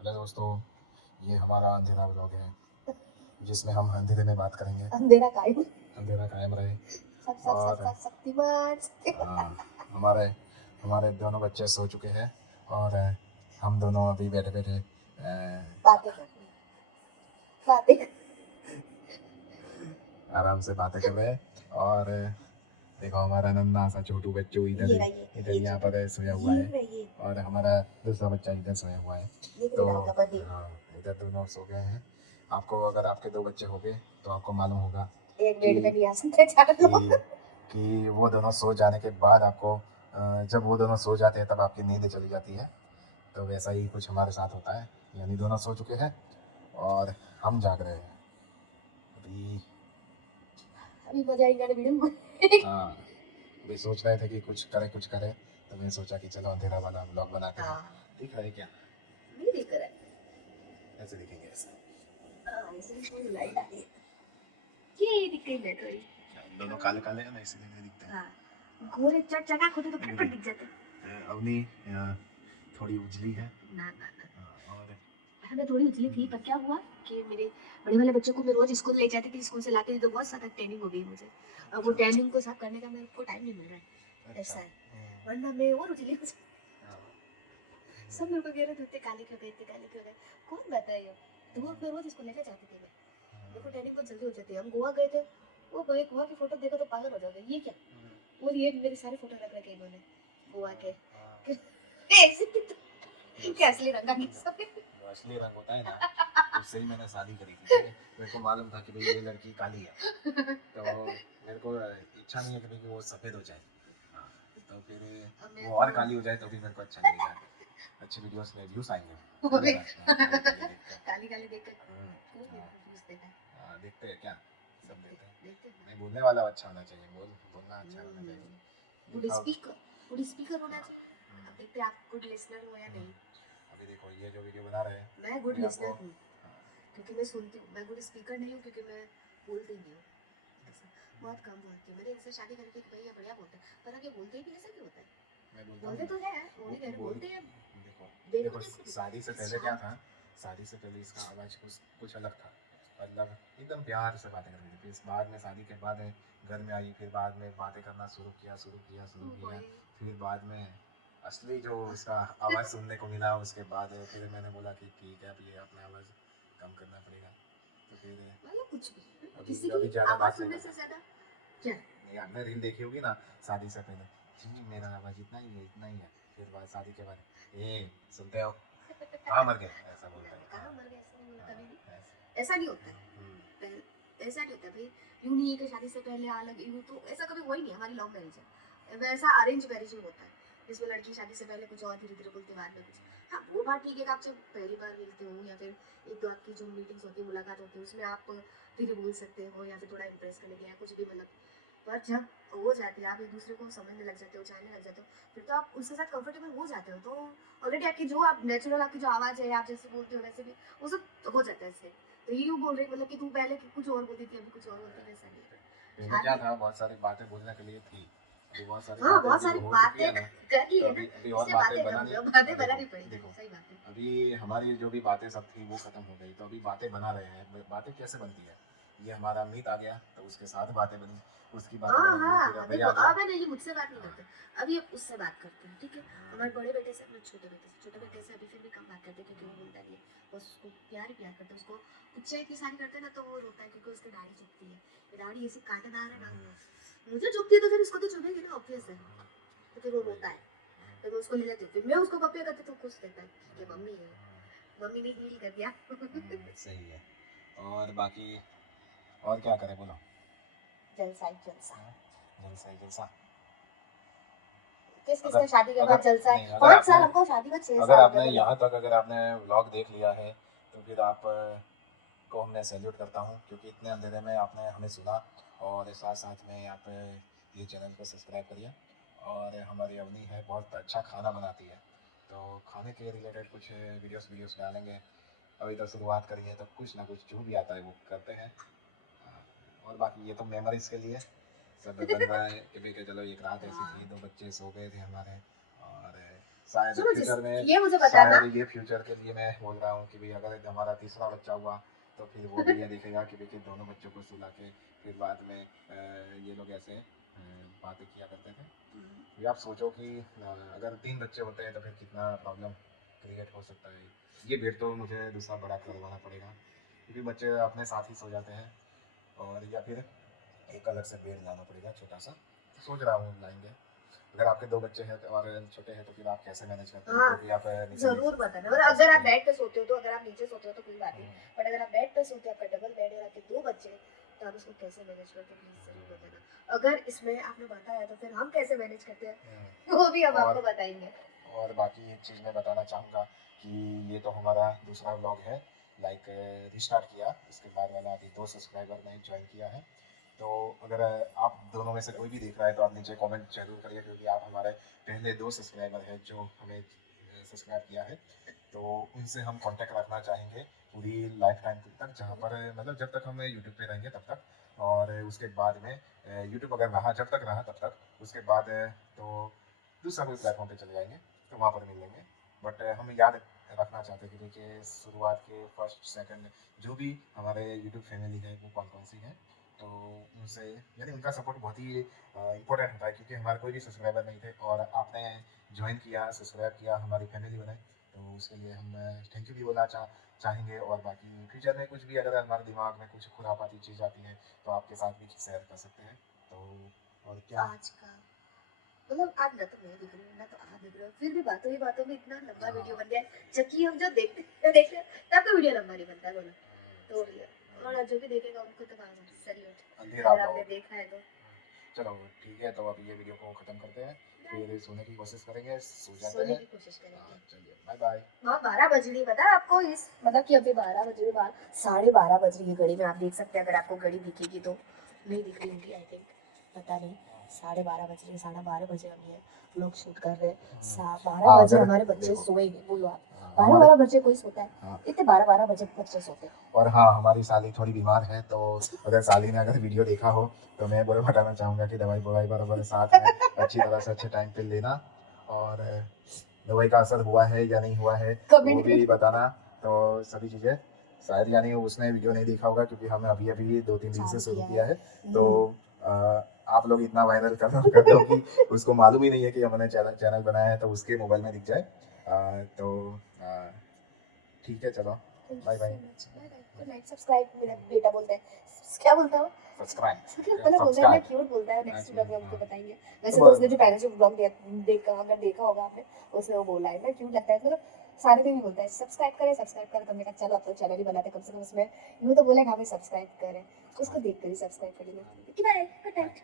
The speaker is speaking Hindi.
हेलो दोस्तों, ये हमारा अंधेरा व्लॉग है जिसमें हम अंधेरे में बात करेंगे। अंधेरा कायम रहे। और हाँ, हमारे हमारे दोनों बच्चे सो चुके हैं और हम दोनों अभी बैठे बैठे बातें आराम से बातें कर रहे हैं। और देखो हमारा नन्हा सा छोटू बच्चू इधर इधर यहाँ पर सोया हुआ है और हमारा दूसरा बच्चा इधर सोया हुआ है। तो हाँ, इधर दोनों सो गए हैं। आपको अगर आपके दो बच्चे हो गए तो आपको मालूम होगा एक बेड पे नहीं आ सकते चार लोग कि वो दोनों सो जाने के बाद आपको जब वो दोनों सो जाते हैं तब आपकी नींद चली जाती है। तो वैसा ही कुछ हमारे साथ होता है, यानी दोनों सो चुके हैं और हम जाग रहे हैं अभी। अभी मजा आएगा वीडियो। हाँ, अभी सोच रहे थे कि कुछ करें तो मैंने सोचा कि चलो अंधेरा वाला ब्लॉग बनाते हैं। दिख रहा है क्या? नहीं दिख रहा है। ऐसे दिखेंगे ऐसे। ऐसे थोड़ी लाइट आ रही है। ये दिख रही है थोड़ी। दोनों काले काले हैं ना, इसलिए नहीं दिखते हैं। हाँ, गोरे चटचटा होते तो फट दिख जाते। अवनी थोड़ी उजली है ना। और मैं थोड़ी उजली थी पर क्या हुआ कि मेरे बड़े वाले बच्चों को मैं रोज स्कूल ले जाती थी, स्कूल से लाती थी तो बहुत ज्यादा टैनिंग हो गई मुझे। अब वो टैनिंग को साफ करने का मेरे को टाइम नहीं मिल रहा है। ऐसा है, वरना मैं और उजली हो जाती। सब मेरे को कह रहे थे काले क्यों गए। कौन बताया? धूप में रोज स्कूल लेके जाती थी मैं। देखो टैनिंग बहुत जल्दी हो जाती है। हम गोवा गए थे, वो गोवा की फोटो देखो तो पागल हो जाओगे। ये क्या? और ये मेरे सारे फोटो रख रखे इन्होंने गोवा के। ऐसे क्या असली रंग असली रंग होता है ना, उससे ही मैंने शादी करी थी। मेरे को मालूम था कि भाई ये लड़की काली है तो मेरे को इच्छा नहीं है कि भाई वो सफ़ेद हो जाए। हाँ, तो फिर वो और काली हो जाए तो भी मेरे को अच्छा नहीं लगेगा। अच्छी वीडियोस में व्यूज आएंगे। काली काली देखकर देखते हैं क्या? सब देखते हैं। नहीं, बोलने वाला अच्छा होना चाहिए। बोलना अच्छा होना चाहिए। गुड स्पीकर होना चाहिए। अब देखते हैं आप गुड लिसनर हो या नहीं। अभी देखो ये जो वीडियो बना रहे हैं, मैं गुड लिसनर हूँ क्योंकि मैं सुनती हूँ। मैं गुड स्पीकर नहीं हूँ क्योंकि मैं बोलती नहीं हूँ। ऐसा बहुत कम बोलती हूँ। मैंने इनसे शादी करके कि भैया बढ़िया बोलते हैं, पर आगे बोलते ही नहीं। ऐसा क्यों होता है? बोलते तो है, बोलते हैं। देखो शादी से पहले क्या था? शादी से पहले इसका आवाज़ कुछ अलग था, मतलब एकदम प्यार से बातें करती थी। फिर बाद में शादी के बाद घर में आई, फिर बाद में बातें करना शुरू किया। फिर बाद में असली जो इसका आवाज़ सुनने को मिला, उसके बाद फिर मैंने बोला कि ठीक है, अब ये अपना आवाज़ कम करना पड़ेगा। तो फिर मतलब कुछ भी अभी ज़्यादा बात सुनने से ज़्यादा क्या नहीं, आपने रील देखी होगी ना शादी से पहले, जी मेरा आवाज़ इतना ही है। फिर बाद शादी के बाद सुनते हो कहाँ मर गए, ऐसा बोलता है। कहाँ मर गए? ऐसा नहीं बोलता भी। ऐसा नहीं होता है। ऐसा नहीं होता भाई। यूं नहीं है कि शादी से पहले अलग यूं, तो ऐसा कभी हुआ ही नहीं। हमारी लव मैरिज है, वैसा अरेंज मैरिज में होता है जिसमें लड़की शादी से पहले कुछ और धीरे धीरे बोलती बाद में कुछ। हाँ, वो बात ठीक है कि आप जब पहली बार मिलते हो या फिर एक दो आपकी जो मीटिंग्स होती है, मुलाकात होती है, उसमें आप धीरे बोल सकते हो या फिर थोड़ा इम्प्रेस करने के या कुछ भी, मतलब। पर जब हो जाती है, आप एक दूसरे को समझने लग जाते हो, जानने लग जाते हो, फिर तो आप उसके साथ कंफर्टेबल हो जाते हो। तो ऑलरेडी आपकी जो आप नेचुरल आपकी जो आवाज़ है, आप जैसे बोलते हो वैसे भी वो सब हो जाता है इससे। तो ये यूँ बोल रही मतलब कि तू पहले कुछ और बोलती थी, अभी कुछ और बोलती है, वैसा नहीं है। पहले क्या था, बहुत सारी बातें बोलने के लिए थी। अभी बहुत सारी हाँ, बहुत सारी बातें कर ली है ना, अभी और बातें बनानी पड़ेगी। देखो सही बात है। अभी हमारी जो भी बातें सब थी वो खत्म हो गई, तो अभी बातें बना रहे हैं। बातें कैसे बनती है? ये हमारा मीत आ गया तो उसके साथ बातें बनी, उसकी बातें बनी, फिर अब देखो अब है ना, ये मुझसे बात नहीं करते, अब ये उससे बात करते हैं। ठीक है, हमारे बड़े बेटे से अपने छोटे बेटे से अभी फिर भी कम बात करते क्योंकि वो बोलता नहीं है, बस उसको प्यार ही प्यार करते हैं। उसको कुछ इतनी सारी करते हैं ना तो वो रोता है क्योंकि उसकी दाढ़ी चुभती है। ये दाढ़ी ऐसी कांटेदार है ना, मुझे चुभती है तो फिर उसको तो चुभेगी ना, ऑब्वियस है। तो फिर वो रोता है, तो मैं उसको ले लेती हूँ। फिर मैं उसको पप्पी करती तो खुश रहता है कि मम्मी है, मम्मी ने हील कर दिया। सही है। और बाकी और क्या करें बोलो? जलसा ही जलसा। किस किसने शादी के बाद जलसा है? 5 साल हमको शादी का 6 साल। अगर आपने यहाँ तक अगर आपने व्लॉग देख लिया है तो फिर आप को मैं सैल्यूट करता हूँ, क्योंकि इतने अंधेरे में आपने हमें सुना। और साथ साथ में आप ये चैनल को सब्सक्राइब करिए। और हमारी अवनी है, बहुत अच्छा खाना बनाती है, तो खाने के रिलेटेड कुछ वीडियोस डालेंगे। अभी तो शुरुआत करी है तो कुछ ना कुछ जो भी आता है वो करते हैं। और बाकी ये तो मेमोरीज के लिए सब बन रहा है कि भाई चलो एक रात ऐसी थी, दो बच्चे सो गए थे हमारे और शायद सुनो फ्यूचर में ये मुझे बताना, शायद ये फ्यूचर के लिए मैं बोल रहा हूँ कि भाई अगर हमारा तीसरा बच्चा हुआ तो फिर वो भी ये देखेगा कि देखिए दोनों बच्चों को सुला के फिर बाद में ये लोग ऐसे बातें किया करते थे। ये आप सोचो कि अगर 3 बच्चे होते हैं तो फिर कितना प्रॉब्लम क्रिएट हो सकता है। ये बेड तो मुझे दूसरा बड़ा करवाना पड़ेगा क्योंकि बच्चे अपने साथ ही सो जाते हैं, और या फिर एक अलग से बेड लाना पड़ेगा छोटा सा। सोच रहा हूँ लाएंगे। अगर आपके 2 बच्चे हैं और छोटे हैं तो फिर आप कैसे मैनेज करते हैं? हाँ, क्योंकि आप नीचे जरूर बताना। और अगर आप बेड पे सोते हो तो, अगर आप नीचे सोते हो तो कोई बात नहीं, बट अगर आप बेड पे सोते हो, आपका डबल बेड है और आपके 2 बच्चे हैं, तो आप उसको कैसे मैनेज करते हैं प्लीज जरूर बताना। अगर इसमें आपने बताया तो फिर हम कैसे मैनेज करते हैं वो भी हम आपको बताएंगे। और बाकी एक चीज़ मैं बताना चाहूँगा कि ये तो हमारा दूसरा व्लॉग है, लाइक रिस्टार्ट किया, इसके बाद वाला अभी 2 सब्सक्राइबर ने ज्वाइन किया है। तो अगर आप दोनों में से कोई भी देख रहा है तो आप नीचे कमेंट जरूर करिए, क्योंकि आप हमारे पहले 2 सब्सक्राइबर हैं जो हमें सब्सक्राइब किया है। तो उनसे हम कांटेक्ट रखना चाहेंगे पूरी लाइफ टाइम तक, जहाँ पर मतलब जब तक हम यूट्यूब पे रहेंगे तब तक, और उसके बाद में यूट्यूब अगर रहा, जब तक रहा तब तक, उसके बाद तो दूसरा कोई प्लेटफॉर्म पे चले जाएंगे तो वहाँ पर मिल लेंगे। बट हम याद रखना चाहते हैं कि देखिए शुरुआत के फर्स्ट सेकंड जो भी हमारे यूट्यूब फैमिली है वो कौन कौन सी है, तो उनसे यानी उनका सपोर्ट बहुत ही इम्पोर्टेंट होता है, क्योंकि हमारे कोई भी सब्सक्राइबर नहीं थे और आपने ज्वाइन किया, सब्सक्राइब किया, हमारी फैमिली बनाई, तो उसके लिए हम थैंक यू भी बोलना चाहेंगे। और बाकी फ्यूचर में कुछ भी अगर हमारे दिमाग में कुछ खुरापाती चीज़ आती है तो आपके साथ भी शेयर कर सकते हैं। तो और क्या आज का मतलब आज ना तो मैं दिख रही हूँ ना तो आप दिख रहे हो, फिर भी बातों ही बातों में इतना लंबा वीडियो बन गया है, जबकि हम जो देखते तब तो वीडियो लंबा नहीं बनता बोलो तो। और जो भी देखेगा उनको तो सैल्यूट, अंधेरा अगर आपने देखा है तो। चलो ठीक है, तो अब ये वीडियो को ख़त्म करते हैं, फिर सोने की कोशिश करेंगे, सो जाते सोने हैं। की कोशिश करेंगे। चलिए बाय बाय। हाँ 12 बज रही, पता है आपको, इस मतलब कि अभी 12 बज रही, 12:30 बज रही है घड़ी में, आप देख सकते हैं अगर आपको घड़ी दिखेगी तो, नहीं दिख रही होगी आई थिंक, पता नहीं। 12:30 बज रही है, 12:30 बजे हम ये लोग शूट कर रहे हैं। 12 बजे हमारे बच्चे सोएंगे, बोलो आप 12 बजे कोई सोता है? इतने 12 बजे बच्चे सोते हैं। और हाँ, हमारी साली थोड़ी बीमार है, तो अगर साली ने अगर वीडियो देखा हो तो मैं बोले बताना चाहूँगा कि दवाई बराबर साथ में अच्छी तरह से अच्छे टाइम पे लेना, और दवाई का असर हुआ है या नहीं हुआ है वो भी बताना। तो सभी चीज़ें शायद यानी उसने वीडियो नहीं देखा होगा, क्योंकि हमने अभी अभी 2-3 दिन से शुरू किया है, तो आप लोग इतना वायरल कर दो कि उसको मालूम ही नहीं है कि हमने चैनल बनाया है, तो उसके मोबाइल में दिख जाए। तो ठीक है, चलो bye bye. Good night. Subscribe मेरा बेटा बोलता है, क्या बोलता है सब्सक्राइब मतलब बोलता है ना, क्यूट बोलता है। नेक्स्ट ब्लॉग में हमको बताएंगे। वैसे तो उसने जो पहले जो ब्लॉग अगर देखा होगा आपने, उसमें वो बोला है ना, क्यूट लगता है, मतलब सारे दिन ही बोलता है सब्सक्राइब करें सब्सक्राइब करें। तो हमने कहा चलो अब तो चैनल ही बनाते, कम से कम उसमें यूँ तो बोलेगा हमें सब्सक्राइब करें, उसको देख कर ही सब्सक्राइब कर लेना। Bye, good night.